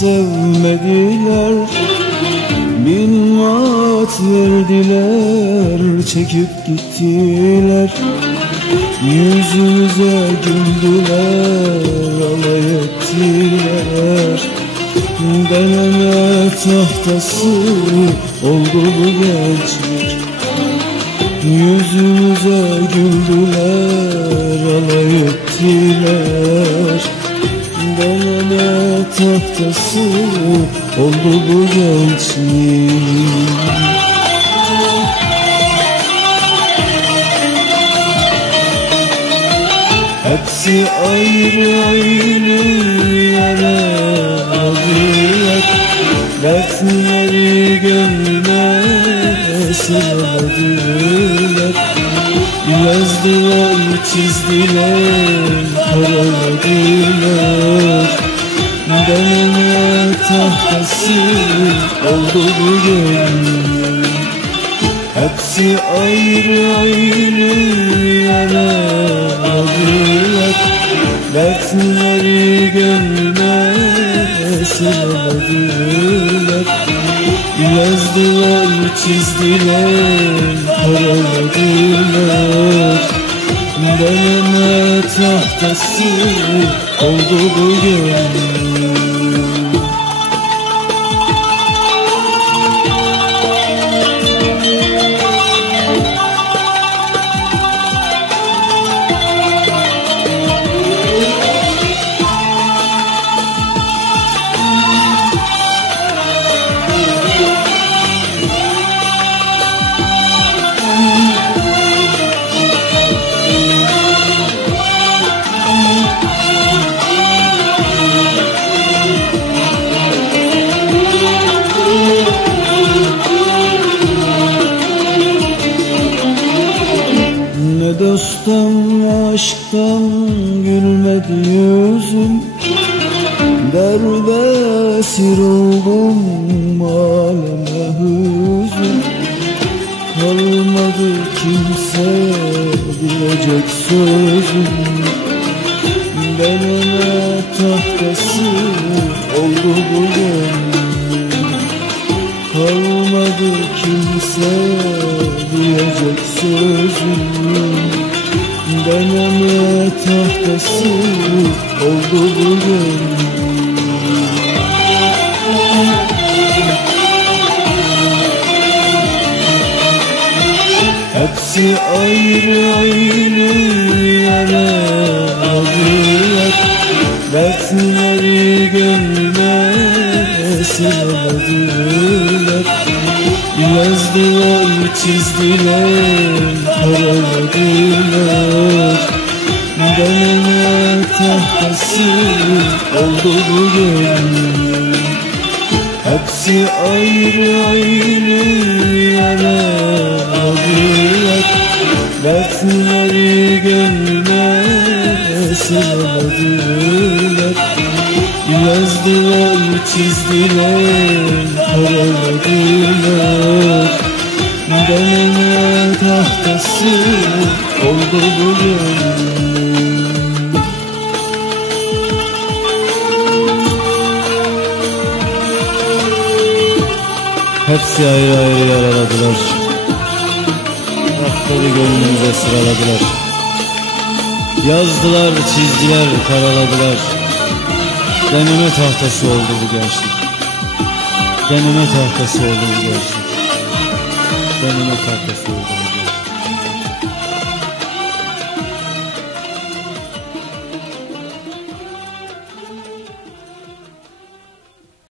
sevmediler. Bin vaat verdiler çekip gittiler. Yüzümüze güldüler alay ettiler. Deneme tahtası oldu bu gençlik. Yüzümüze güldüler alay ettiler Deneme tahtası oldu bu gençlik Hepsi ayrı ayrı Yazdılar, çizdiler, karaladılar. Deneme tahtası oldu bu gönlüm Hepsi ayrı ayrı yere aldılar Dertleri gönlüme sıraladılar Yazdılar, çizdiler, karaladılar Deneme tahtası oldu bu gönlüm aşktan gülmedi yüzüm. Derde esir oldum aleme hüzün. Kalmadı kimse bilecek sözüm. Deneme tahtası oldu bu gönlüm Kalmadı kimse diyecek sözüm Deneme tahtası oldu bu gönlüm Hepsi ayrı ayrı yere aldılar Dertleri gönlüme sıraladılar Yazdılar, çizdiler, karaladılar Deneme tahtası oldu bu gönlüm Hepsi ayrı ayrı yere aldılar Dertleri gönlüme sıraladılar Yazdılar, çizdiler, karaladılar. Deneme tahtası oldu bu Hepsi ayrı ayrı yaraladılar Tahtları gönlümüze sıraladılar. Yazdılar, çizdiler, karaladılar. Deneme tahtası oldu bu gençlik. Deneme tahtası oldu bu gençlik. Deneme tahtası oldu bu